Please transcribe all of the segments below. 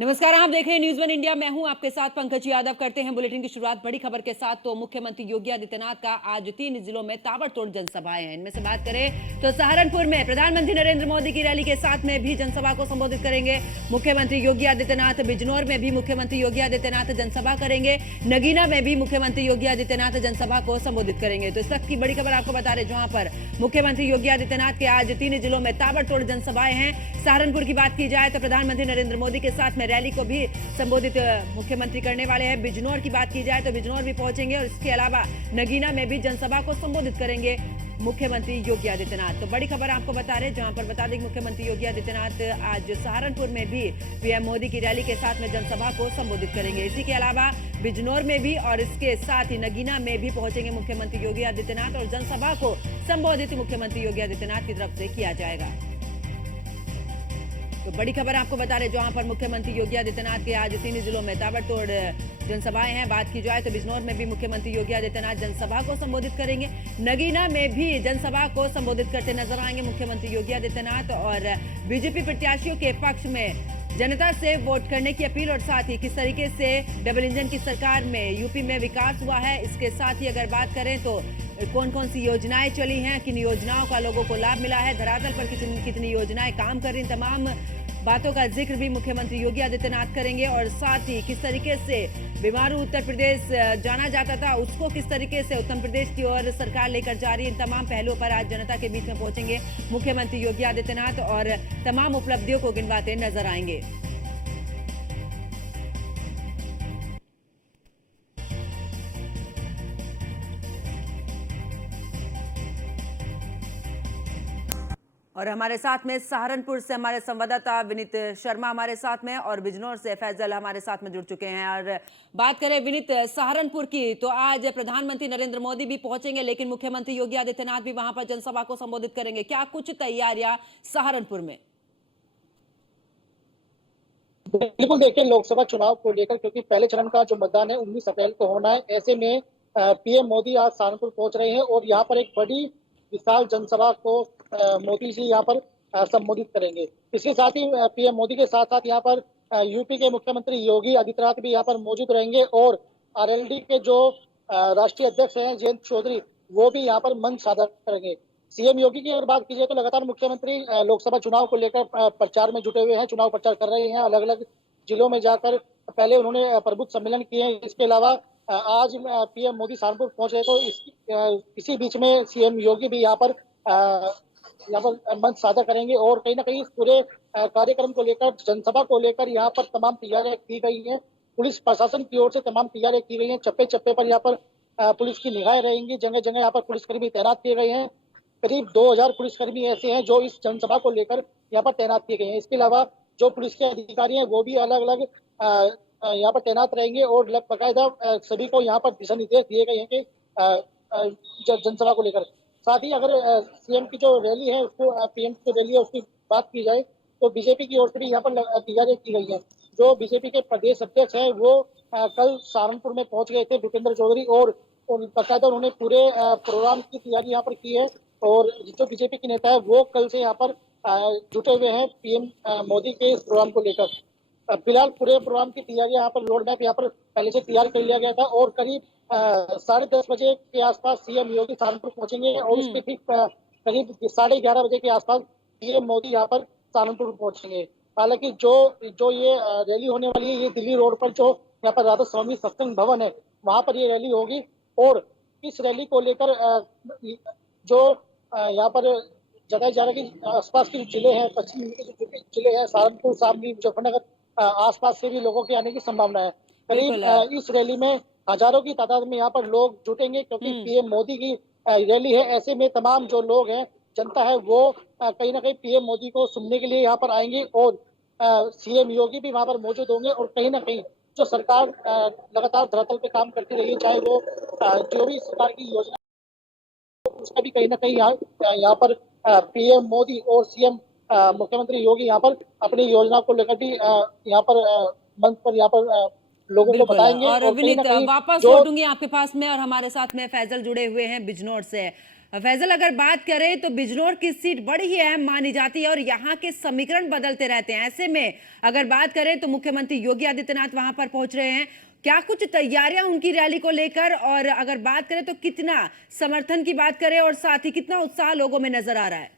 नमस्कार, आप देख रहे हैं न्यूज़ वन इंडिया। मैं हूं आपके साथ पंकज यादव। करते हैं बुलेटिन की शुरुआत बड़ी खबर के साथ। तो मुख्यमंत्री योगी आदित्यनाथ का आज 3 जिलों में ताबड़तोड़ जनसभाएं हैं। इनमें से बात करें तो सहारनपुर में प्रधानमंत्री नरेंद्र मोदी की रैली के साथ में भी जनसभा को संबोधित करेंगे मुख्यमंत्री योगी आदित्यनाथ। बिजनौर में भी मुख्यमंत्री योगी आदित्यनाथ जनसभा करेंगे। नगीना में भी मुख्यमंत्री योगी आदित्यनाथ जनसभा को संबोधित करेंगे। तो इस वक्त की बड़ी खबर आपको बता रहे, जहां पर मुख्यमंत्री योगी आदित्यनाथ के आज 3 जिलों में ताबड़तोड़ जनसभाएं हैं। सहारनपुर की बात की जाए तो प्रधानमंत्री नरेंद्र मोदी के साथ में रैली को भी संबोधित मुख्यमंत्री करने वाले हैं। बिजनौर की बात की जाए तो बिजनौर भी पहुंचेंगे और इसके अलावा नगीना में भी जनसभा को संबोधित करेंगे मुख्यमंत्री योगी आदित्यनाथ। तो बड़ी खबर आपको बता रहे, जहां पर बता दें मुख्यमंत्री योगी आदित्यनाथ आज सहारनपुर में भी पीएम मोदी की रैली के साथ में जनसभा को संबोधित करेंगे। इसी के अलावा बिजनौर में भी और इसके साथ ही नगीना में भी पहुंचेंगे मुख्यमंत्री योगी आदित्यनाथ और जनसभा को संबोधित मुख्यमंत्री योगी आदित्यनाथ की तरफ से किया जाएगा। तो बड़ी खबर आपको बता रहे, जहां पर मुख्यमंत्री योगी आदित्यनाथ के आज 3 जिलों में ताबड़तोड़ जनसभाएं हैं। बात की जाए तो बिजनौर में भी मुख्यमंत्री योगी आदित्यनाथ जनसभा को संबोधित करेंगे। नगीना में भी जनसभा को संबोधित करते नजर आएंगे मुख्यमंत्री योगी आदित्यनाथ। और बीजेपी प्रत्याशियों के पक्ष में जनता से वोट करने की अपील और साथ ही किस तरीके से डबल इंजन की सरकार में यूपी में विकास हुआ है, इसके साथ ही अगर बात करें तो कौन कौन सी योजनाएं चली हैं, किन योजनाओं का लोगों को लाभ मिला है, धरातल पर कितनी योजनाएं काम कर रही, तमाम बातों का जिक्र भी मुख्यमंत्री योगी आदित्यनाथ करेंगे। और साथ ही किस तरीके से बीमारू उत्तर प्रदेश जाना जाता था, उसको किस तरीके से उत्तर प्रदेश की ओर सरकार लेकर जा रही है, इन तमाम पहलुओं पर आज जनता के बीच में पहुंचेंगे मुख्यमंत्री योगी आदित्यनाथ और तमाम उपलब्धियों को गिनवाते नजर आएंगे। और हमारे साथ में सहारनपुर से हमारे संवाददाता विनीत शर्मा हमारे साथ में और बिजनौर से फैजल हमारे साथ में जुड़ चुके हैं। और बात करें विनीत सहारनपुर की, तो आज प्रधानमंत्री नरेंद्र मोदी भी पहुंचेंगे, लेकिन मुख्यमंत्री योगी आदित्यनाथ भी वहां पर जनसभा को संबोधित करेंगे। क्या कुछ तैयारियां सहारनपुर में? बिल्कुल, देखिए लोकसभा चुनाव को लेकर, क्योंकि पहले चरण का जो मतदान है 19 अप्रैल को होना है, ऐसे में पीएम मोदी आज सहारनपुर पहुंच रहे हैं और यहाँ पर एक बड़ी विशाल जनसभा को मोदी जी यहाँ पर संबोधित करेंगे। इसके साथ ही पीएम मोदी के साथ साथ यहाँ पर यूपी के मुख्यमंत्री योगी आदित्यनाथ भी यहाँ पर मौजूद रहेंगे और आरएलडी के जो राष्ट्रीय अध्यक्ष हैं जयंत चौधरी, वो भी यहाँ पर मंच साझा करेंगे। सीएम योगी की अगर बात की जाए तो लगातार मुख्यमंत्री लोकसभा चुनाव को लेकर प्रचार में जुटे हुए हैं, चुनाव प्रचार कर रहे हैं। अलग अलग जिलों में जाकर पहले उन्होंने प्रबुद्ध सम्मेलन किए हैं। इसके अलावा आज पीएम मोदी सहारनपुर पहुंच रहे, तो इसी बीच में सीएम योगी भी यहाँ पर मंच साझा करेंगे और कहीं ना कहीं इस पूरे कार्यक्रम को लेकर, जनसभा को लेकर यहाँ पर तमाम तैयारियां की गई हैं। पुलिस प्रशासन की ओर से तमाम तैयारियां की गई हैं। चप्पे चप्पे पर यहाँ पर पुलिस की निगाहें रहेंगी, जगह जगह यहाँ पर पुलिसकर्मी तैनात किए गए हैं। करीब 2000 पुलिसकर्मी ऐसे हैं जो इस जनसभा को लेकर यहाँ पर तैनात किए गए हैं। इसके अलावा जो पुलिस के अधिकारी हैं वो भी अलग अलग यहाँ पर तैनात रहेंगे और बाकायदा सभी को यहाँ पर दिशा निर्देश दिए गए हैं कि जनसभा को लेकर। साथ ही अगर सीएम की जो रैली है उसको, पीएम की जो रैली है उसकी बात की जाए तो बीजेपी की ओर से भी यहाँ पर तैयारियां की गई है। जो बीजेपी के प्रदेश अध्यक्ष है वो कल सहारनपुर में पहुंच गए थे, भूपेंद्र चौधरी, और बाकायदा उन्होंने पूरे प्रोग्राम की तैयारी यहाँ पर की है। और जो बीजेपी के नेता है वो कल से यहाँ पर जुटे हुए हैं पीएम मोदी के इस प्रोग्राम को लेकर। फिलहाल पूरे प्रोग्राम की तैयारी यहाँ पर, रोड मैप यहाँ पर पहले से तैयार कर लिया गया था और करीब 10:30 बजे के आसपास सीएम योगी सहारनपुर पहुंचेंगे और उसके ठीक करीब 11:30 बजे के आसपास पीएम मोदी यहाँ पर सहारनपुर पहुंचेंगे। हालांकि जो जो ये रैली होने वाली है, ये दिल्ली रोड पर जो यहाँ पर राधा स्वामी सत्संग भवन है वहां पर ये रैली होगी। और इस रैली को लेकर जो यहाँ पर जगह जगह की आसपास के जिले हैं, पश्चिमी के जो जिले हैं, सहारनपुर, शामली, मुजफ्फरनगर, आसपास से भी लोगों के आने की संभावना है। करीब इस रैली में हजारों की तादाद में यहाँ पर लोग जुटेंगे, क्योंकि पीएम मोदी की रैली है। ऐसे में तमाम जो लोग हैं, जनता है, वो कहीं ना कहीं पीएम मोदी को सुनने के लिए यहाँ पर आएंगे और सीएम योगी भी वहां पर मौजूद होंगे। और कहीं ना कहीं जो सरकार लगातार धरातल पे काम करती रही है, चाहे वो जो भी सरकार की योजना, उसका भी कहीं ना कहीं यहाँ पर पीएम मोदी और सीएम मुख्यमंत्री योगी यहाँ पर अपनी योजना को लेकर भी यहाँ पर मंच पर यहाँ पर लोगों को बताएंगे। और विनीत वापस लौटूंगी आपके पास में, और हमारे साथ में फैजल जुड़े हुए हैं बिजनौर से। फैजल, अगर बात करें तो बिजनौर की सीट बड़ी ही अहम मानी जाती है और यहाँ के समीकरण बदलते रहते हैं। ऐसे में अगर बात करें तो मुख्यमंत्री योगी आदित्यनाथ वहां पर पहुंच रहे हैं। क्या कुछ तैयारियां उनकी रैली को लेकर, और अगर बात करें तो कितना समर्थन की बात करें और साथ ही कितना उत्साह लोगों में नजर आ रहा है?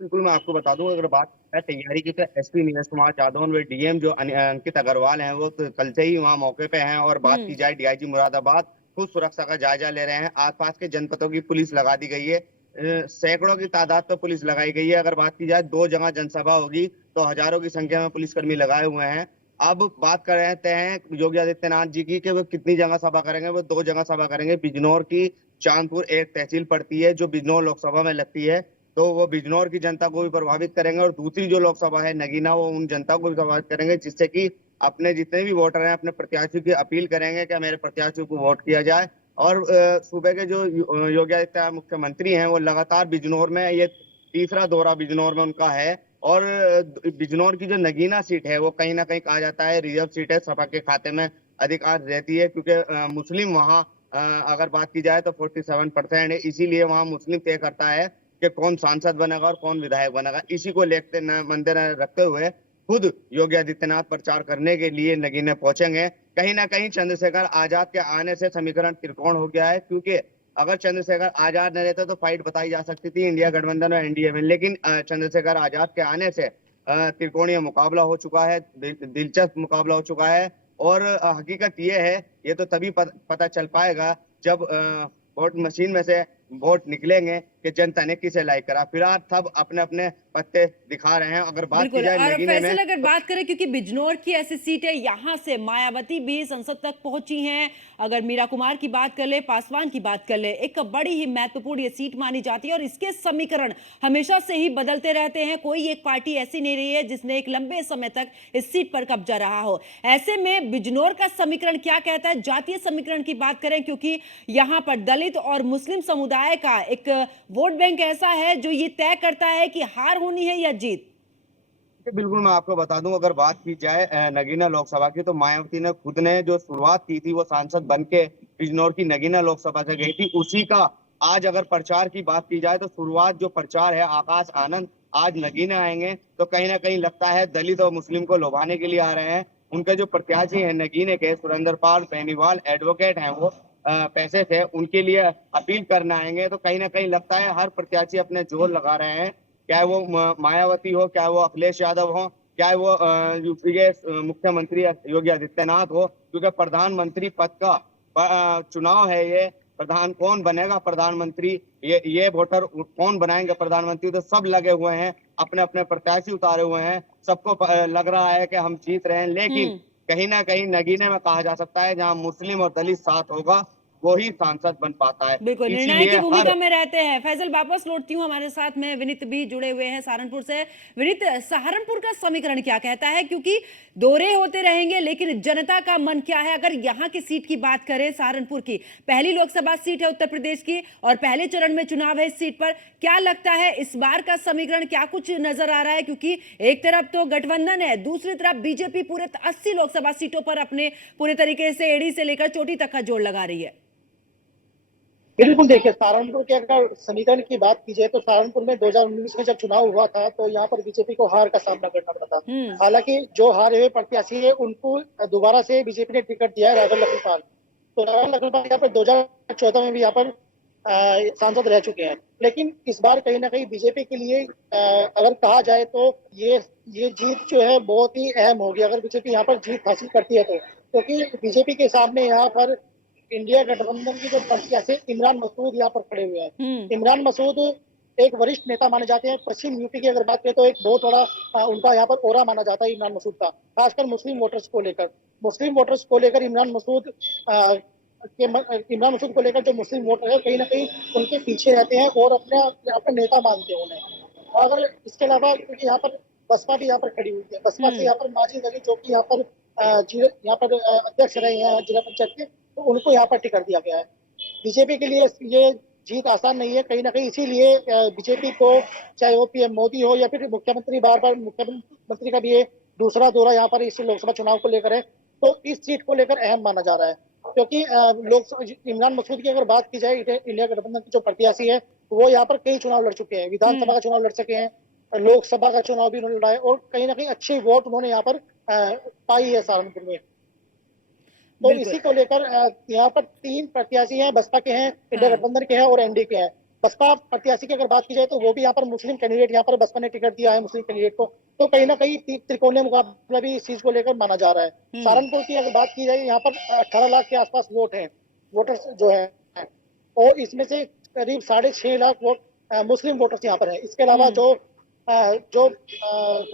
बिल्कुल, मैं आपको बता दूं, अगर बात है तैयारी की, तो एसपी नीरज कुमार यादव और डीएम जो अंकित अग्रवाल हैं, वो तो कल से ही वहां मौके पे हैं। और बात की जाए डीआईजी मुरादाबाद, खुद सुरक्षा का जायजा ले रहे हैं। आसपास के जनपदों की पुलिस लगा दी गई है, सैकड़ों की तादाद पर पुलिस लगाई गई है। अगर बात की जाए 2 जगह जनसभा होगी तो हजारों की संख्या में पुलिसकर्मी लगाए हुए हैं। अब बात कर रहे हैं योगी आदित्यनाथ जी की कि वो कितनी जगह सभा करेंगे। वो 2 जगह सभा करेंगे। बिजनौर की चांदपुर एक तहसील पड़ती है जो बिजनौर लोकसभा में लगती है, तो वो बिजनौर की जनता को भी प्रभावित करेंगे। और दूसरी जो लोकसभा है नगीना, वो उन जनता को भी प्रभावित करेंगे, जिससे कि अपने जितने भी वोटर हैं अपने प्रत्याशी की अपील करेंगे कि मेरे प्रत्याशी को वोट किया जाए। और सूबे के जो योगी आदित्यनाथ मुख्यमंत्री हैं, वो लगातार बिजनौर में, ये तीसरा दौरा बिजनौर में उनका है। और बिजनौर की जो नगीना सीट है, वो कहीं ना कहीं कहा जाता है रिजर्व सीट है, सपा के खाते में अधिकार रहती है, क्योंकि मुस्लिम वहाँ अगर बात की जाए तो 47% है। इसीलिए वहाँ मुस्लिम तय करता है कि कौन सांसद बनेगा और कौन विधायक बनेगा। इसी को लेकर मंदे रखते हुए खुद योगी आदित्यनाथ प्रचार करने के लिए नगीने पहुंचेंगे। कहीं ना कहीं चंद्रशेखर आजाद के आने से समीकरण त्रिकोण हो गया है, क्योंकि अगर चंद्रशेखर आजाद न रहते तो फाइट बताई जा सकती थी इंडिया गठबंधन और एनडीए में, लेकिन चंद्रशेखर आजाद के आने से त्रिकोणीय मुकाबला हो चुका है, दिलचस्प मुकाबला हो चुका है। और हकीकत ये है, ये तो तभी पता चल पाएगा जब वोट मशीन में से वोट निकलेंगे कि जनता ने किसे लाइक करा। फिलहाल सब अपने अपने पत्ते दिखा रहे हैं। अगर बात की बिल्कुल। जाए और नगीने में, फैसल, अगर बात करें, क्योंकि बिजनौर की ऐसी सीट है, यहाँ से मायावती भी संसद तक पहुंची हैं। अगर मीरा कुमार की बात कर ले, पासवान की बात कर ले, एक बड़ी ही महत्वपूर्ण ये सीट मानी जाती है और इसके समीकरण हमेशा से ही बदलते रहते हैं। कोई एक पार्टी ऐसी नहीं रही है जिसने एक लंबे समय तक इस सीट पर कब्जा रहा हो। ऐसे में बिजनौर का समीकरण क्या कहता है? जातीय समीकरण की बात करें, क्योंकि यहाँ पर दलित और मुस्लिम समुदाय का एक वोट बैंक ऐसा है जो ये तय करता है कि हार होनी है या जीत। बिल्कुल मैं आपको बता दूं, अगर बात की जाए नगीना लोकसभा की, तो मायावती ने खुद ने जो शुरुआत की थी, वो सांसद बन के बिजनौर की नगीना लोकसभा से गई थी। उसी का आज अगर प्रचार की बात की जाए, तो शुरुआत जो प्रचार है, आकाश आनंद आज नगीना आएंगे, तो कहीं ना कहीं लगता है दलित और मुस्लिम को लुभाने के लिए आ रहे हैं। उनके जो प्रत्याशी हैं नगीने के, सुरेंद्र पाल बेनीवाल एडवोकेट हैं, वो पैसे से उनके लिए अपील करने आएंगे। तो कहीं ना कहीं लगता है हर प्रत्याशी अपने जोर लगा रहे हैं, चाहे वो मायावती हो, चाहे वो अखिलेश यादव हो, चाहे वो यूपी के मुख्यमंत्री योगी आदित्यनाथ हो, क्योंकि प्रधानमंत्री पद का चुनाव है ये। प्रधान कौन बनेगा प्रधानमंत्री, ये वोटर कौन बनाएंगे प्रधानमंत्री, तो सब लगे हुए हैं, अपने अपने प्रत्याशी उतारे हुए हैं। सबको लग रहा है कि हम जीत रहे हैं, लेकिन कहीं ना कहीं नगीने में कहा जा सकता है जहां मुस्लिम और दलित साथ होगा, वो ही सांसद बन पाता है। बिल्कुल, निर्णायक इसीलिए की भूमिका में रहते हैं। फैजल, वापस लौटती हूँ, हमारे साथ में विनीत भी जुड़े हुए हैं सहारनपुर से। विनीत, सहारनपुर का समीकरण क्या कहता है? क्योंकि दौरे होते रहेंगे, लेकिन जनता का मन क्या है? अगर यहाँ की सीट की बात करें, सहारनपुर की पहली लोकसभा सीट है उत्तर प्रदेश की और पहले चरण में चुनाव है इस सीट पर, क्या लगता है इस बार का समीकरण क्या कुछ नजर आ रहा है? क्योंकि एक तरफ तो गठबंधन है, दूसरी तरफ बीजेपी पूरे 80 लोकसभा सीटों पर अपने पूरे तरीके से एड़ी से लेकर चोटी तक का जोर लगा रही है। बिल्कुल, देखिए सहारनपुर के अगर समीकरण की बात की जाए तो सहारनपुर में 2019 में जब चुनाव हुआ था तो यहाँ पर बीजेपी को हार का सामना करना पड़ा था। हालांकि जो हारे हुए प्रत्याशी है उनको दोबारा से बीजेपी ने टिकट दिया है, राघव लखनपाल। तो राघव लखनपाल यहाँ पर 2014 में भी यहाँ पर सांसद रह चुके हैं। लेकिन इस बार कहीं ना कहीं बीजेपी के लिए अगर कहा जाए तो ये जीत जो है बहुत ही अहम होगी अगर बीजेपी यहाँ पर जीत हासिल करती है तो, क्योंकि बीजेपी के सामने यहाँ पर इंडिया गठबंधन की जो प्रत्याशी इमरान मसूद यहाँ पर खड़े हुए हैं। इमरान मसूद एक वरिष्ठ नेता माने जाते हैं। पश्चिम यूपी की अगर बात करें तो एक बहुत बड़ा उनका यहाँ पर ओरा माना जाता है इमरान मसूद का, खासकर मुस्लिम वोटर्स को लेकर। मुस्लिम वोटर्स को लेकर इमरान मसूद को लेकर जो मुस्लिम वोटर है कहीं ना कहीं उनके पीछे रहते हैं और अपने यहाँ पर नेता मानते हैं उन्हें। अगर इसके अलावा क्योंकि यहाँ पर बसपा भी यहाँ पर खड़ी हुई है, बसपा से यहाँ पर माजिद अली जो की यहाँ पर अध्यक्ष रहे हैं जिला पंचायत के, तो उनको यहाँ पर टिकट दिया गया है। बीजेपी के लिए ये जीत आसान नहीं है कहीं ना कहीं, इसीलिए बीजेपी को चाहे वो पीएम मोदी हो या फिर मुख्यमंत्री, बार बार मुख्यमंत्री का भी ये दूसरा दौरा यहाँ पर इस लोकसभा चुनाव को लेकर है, तो इस सीट को लेकर अहम माना जा रहा है। क्योंकि लोग इमरान मसूद की अगर बात की जाए, इंडिया गठबंधन की जो प्रत्याशी है वो यहाँ पर कई चुनाव लड़ चुके हैं, विधानसभा का चुनाव लड़ चुके हैं, लोकसभा का चुनाव भी उन्होंने लड़ा है और कहीं ना कहीं अच्छे वोट उन्होंने यहाँ पर पाई है सहारनपुर में। तो बिल्कुल। इसी को लेकर यहाँ पर 3 प्रत्याशी हैं, बसपा के हैं, इंडिया हाँ। गठबंधन के हैं और एनडीए के हैं। बसपा प्रत्याशी की अगर बात की जाए तो वो भी यहाँ पर मुस्लिम कैंडिडेट, यहाँ पर बसपा ने टिकट दिया है मुस्लिम कैंडिडेट को, तो कहीं ना कहीं त्रिकोणीय मुकाबला भी इस चीज को लेकर माना जा रहा है। सहारनपुर की अगर बात की जाए, यहाँ पर 18 लाख के आसपास वोट हैं, वोटर्स जो है, और इसमें से करीब 6.5 लाख वोट मुस्लिम वोटर्स यहाँ पर है। इसके अलावा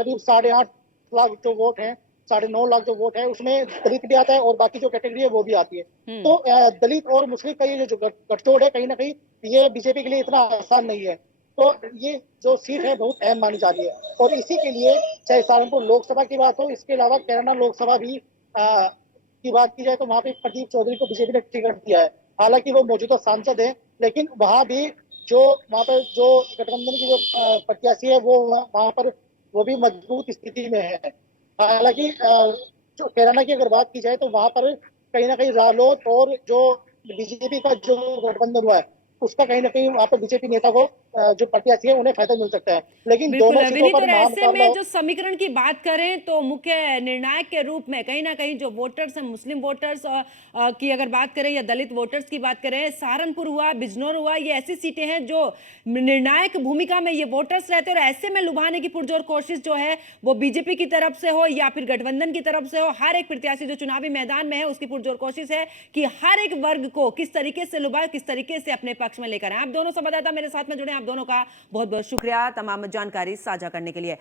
करीब 8.5 लाख जो वोट हैं, 9.5 लाख जो वोट है उसमें दलित भी आता है और बाकी जो कैटेगरी है वो भी आती है। तो दलित और मुस्लिम का ये जो गठजोड़ है, कहीं ना कहीं ये बीजेपी के लिए इतना आसान नहीं है। तो ये जो सीट है बहुत अहम मानी जा रही है और इसी के लिए चाहे सहारनपुर लोकसभा की बात हो, इसके अलावा कैराना लोकसभा भी की बात की जाए तो वहां पे प्रदीप चौधरी को बीजेपी ने टिकट दिया है। हालांकि वो मौजूदा सांसद है, लेकिन वहां भी वहां पर जो गठबंधन की जो प्रत्याशी है वो वहां पर वो भी मजबूत स्थिति में है। हालांकि जो कैराना की अगर बात की जाए तो वहां पर कहीं ना कहीं रालोद और जो बीजेपी का जो गठबंधन हुआ है उसका कहीं ना कहीं वहां पर बीजेपी नेता को जो प्रत्याशी है उन्हें फायदा मिल सकता है, लेकिन बिल्कुल दोनों सीटों विनीत, पर और ऐसे महामुकाबला में जो समीकरण की बात करें तो मुख्य निर्णायक के रूप में कहीं ना कहीं जो वोटर्स हैं, मुस्लिम वोटर्स की अगर बात करें या दलित वोटर्स की बात करें, सहारनपुर हुआ, बिजनौर हुआ, ये ऐसी सीटें हैं जो निर्णायक भूमिका में ये वोटर्स रहते हैं और ऐसे में लुभाने की पुरजोर कोशिश जो है वो बीजेपी की तरफ से हो या फिर गठबंधन की तरफ से हो, हर एक प्रत्याशी जो चुनावी मैदान में है उसकी पुरजोर कोशिश है कि हर एक वर्ग को किस तरीके से लुभाए, किस तरीके से अपने पक्ष में लेकर आए। आप दोनों संवाददाता मेरे साथ में जुड़े, आप दोनों का बहुत बहुत शुक्रिया तमाम जानकारी साझा करने के लिए।